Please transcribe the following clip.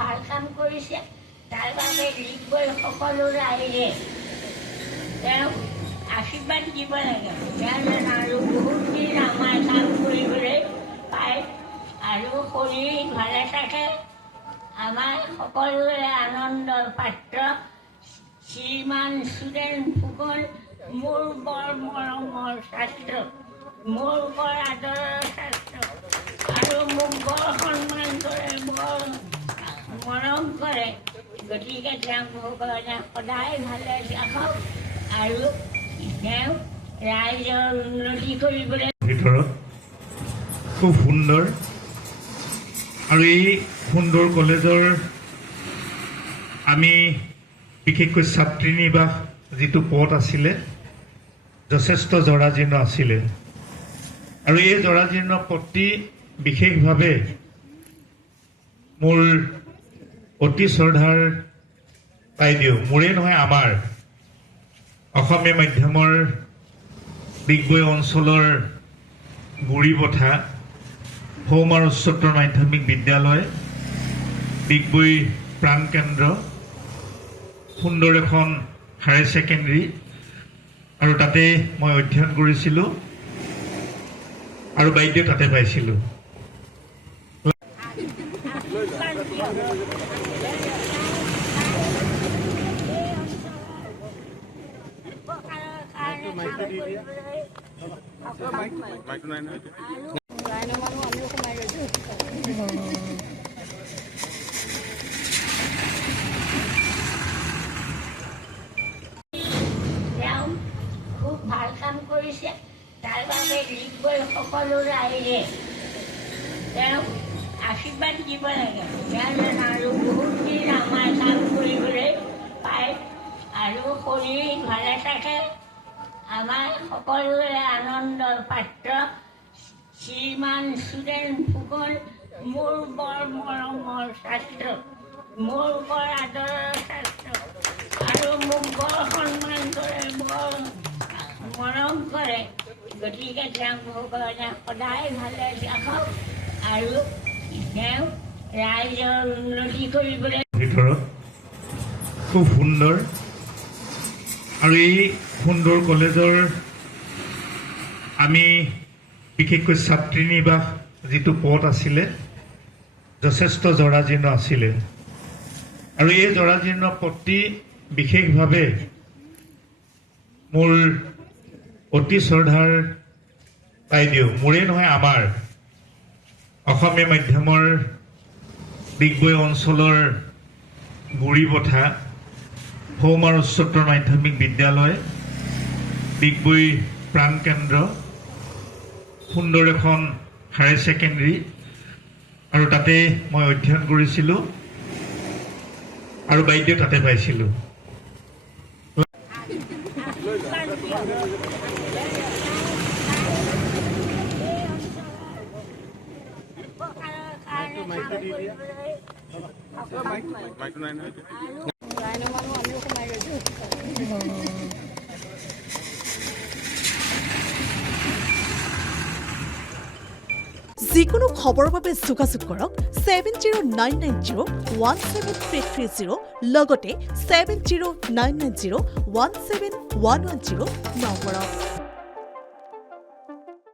ভাল কাম কৰিছে তাৰ বাবে লিগবৈ সকলো ৰাইজে তেওঁক আশীৰ্বাদ দিব লাগে যেন আৰু বহুত দিন আমাৰ কাম কৰিবলৈ পায় আৰু শৰীৰ ভালে থাকে আমাৰ সকলোৰে আনন্দৰ পাত্ৰ শ্ৰীমান সুৰেন ফুকন মোৰ বৰ মৰমৰ ছাত্ৰ মোৰ বৰ আদৰৰ ছাত্ৰ আৰু মোক বৰ সন্মান কৰে বৰ মৰম কৰে গতিকে তেওঁক ভগৱানে সদায় ভালে ৰাখক আৰু তেওঁ ৰাইজৰ উন্নতি কৰিবলৈ ভিতৰত খুব সুন্দৰ আৰু এই সুন্দৰ কলেজৰ আমি বিশেষকৈ ছাত্ৰী নিবাস যিটো পদ আছিলে যথেষ্ট জৰাজীৰ্ণ আছিলে আৰু এই জৰাজীৰ্ণ পদটি বিশেষভাৱে মোৰ অতি শ্ৰদ্ধাৰ বাইদেউ মোৰে নহয় আমাৰ অসমীয়া মাধ্যমৰ ডিগবৈ অঞ্চলৰ গুৰিপথা সৌমাৰ উচ্চতৰ মাধ্যমিক বিদ্যালয় ডিগবৈ প্ৰাণকেন্দ্ৰ সুন্দৰ এখন হায়াৰ ছেকেণ্ডেৰী আৰু তাতে মই অধ্যয়ন কৰিছিলোঁ আৰু বাইদেউ তাতে পাইছিলোঁ খুব ভাল কাম কৰিছে তাৰ বাবে লিগবৈ সকলো ৰাইজে তেওঁক আশীৰ্বাদ দিব লাগে যেন আৰু বহুত দিন আমাৰ কাম কৰিবলৈ পায় আৰু শৰীৰ ভালে থাকে আমাৰ সকলোৰে আনন্দৰ পাত্ৰ শ্ৰীমান সুৰেন ফুকন মোৰ বৰ মৰমৰ ছাত্ৰ মোৰ বৰ আদৰৰ ছাত্ৰ আৰু মোক বৰ সন্মান কৰে বৰ মৰম কৰে গতিকে তেওঁক ভগৱানে সদায় ভালে ৰাখক আৰু তেওঁ ৰাইজৰ উন্নতি কৰিবলৈ ভিতৰত খুব সুন্দৰ আৰু এই সুন্দৰ কলেজৰ আমি বিশেষকৈ ছাত্ৰী নিবাস যিটো পদ আছিলে যথেষ্ট জৰাজীৰ্ণ আছিলে আৰু এই জৰাজীৰ্ণ পদটি বিশেষভাৱে মোৰ অতি শ্ৰদ্ধাৰ বাইদেউ মোৰে নহয় আমাৰ অসমীয়া মাধ্যমৰ ডিগবৈ অঞ্চলৰ গুৰিপথা সৌমাৰ উচ্চতৰ মাধ্যমিক বিদ্যালয় ডিগবৈ প্ৰাণকেন্দ্ৰ সুন্দৰ এখন হায়াৰ ছেকেণ্ডেৰী আৰু তাতে মই অধ্যয়ন কৰিছিলোঁ আৰু বাইদেউ তাতে পাইছিলোঁ যিকোনো খবৰৰ বাবে যোগাযোগ কৰক 7099017330 লগতে 7099017110 নম্বৰত।